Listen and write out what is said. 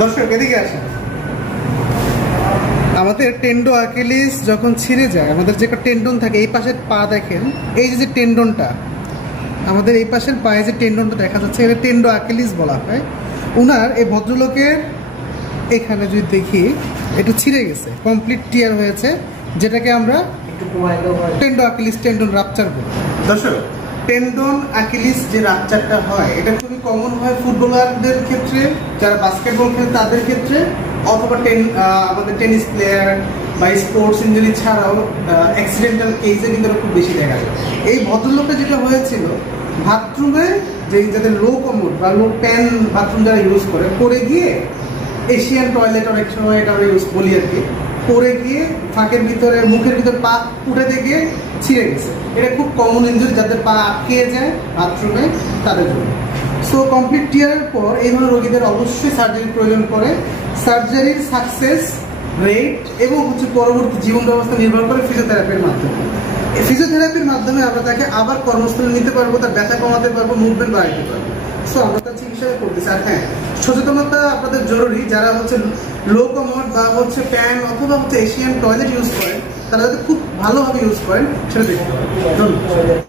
দর্শক এদিকে আসেন। আমাদের টেন্ডো আকিলিস যখন ছিঁড়ে যায়, আমাদের যে টেন্ডন থাকে এই পাশের পা দেখেন, এই যে টেন্ডনটা আমাদের এই পাশের পায়ে যে টেন্ডনটা দেখা যাচ্ছে এটা টেন্ডো আকিলিস বলা হয়। উনার এই ভদ্রলোকের এখানে যদি দেখি একটু ছিঁড়ে গেছে, কমপ্লিট টিয়ার হয়েছে, যেটাকে আমরা টেন্ডো আকিলিস টেন্ডন রাপচার বলি। দর্শক টেন্ডন আকিলিস যে রাপচারটা হয় এটা খুবই কমন হয় ফুটবলারদের ক্ষেত্রে, যারা বাস্কেটবল খেলে তাদের ক্ষেত্রে, অথবা আমাদের টেনিস প্লেয়ার বা স্পোর্টস ইঞ্জুরি ছাড়াও অ্যাক্সিডেন্টাল কেসে কিন্তু খুব বেশি দেখা যায়। এই ভদ্রলোকটা যেটা হয়েছিল বাথরুমে, যে যাদের লো কমোড বা লো প্যান বাথরুম যারা ইউজ করে, পড়ে গিয়ে এশিয়ান টয়লেট অনেক সময় এটা আমরা ইউজ বলি আর কি, পড়ে গিয়ে ফাঁকের ভিতরে মুখের ভিতরে পা উঠে গিয়ে ছিঁড়ে গেছে। এটা খুব কমন ইঞ্জুরি, যাদের পা আটকে যায় বাথরুমে তাদের জন্য। সো কমপ্লিট টিয়ারের পর এই ধরনের রোগীদের অবশ্যই সার্জারির প্রয়োজন পড়ে। সার্জারির সাকসেস রেট এবং পরবর্তী জীবন ব্যবস্থা নির্ভর করে ফিজিওথেরাপির মাধ্যমে। এই ফিজিওথেরাপির মাধ্যমে আমরা তাকে আবার কর্মস্থলে নিতে পারবো, তার ব্যথা কমাতে পারবো, মুভমেন্ট বাড়াতে পারবো। সো আমরা তার চিকিৎসা করতেছি। আর হ্যাঁ, সচেতনতা আপনাদের জরুরি। যারা লো কমোড বা প্যান অথবা এশিয়ান টয়লেট ইউজ করেন, তারা যাতে খুব ভালোভাবে ইউজ করেন সেটা দেখতে হবে। ধন্যবাদ।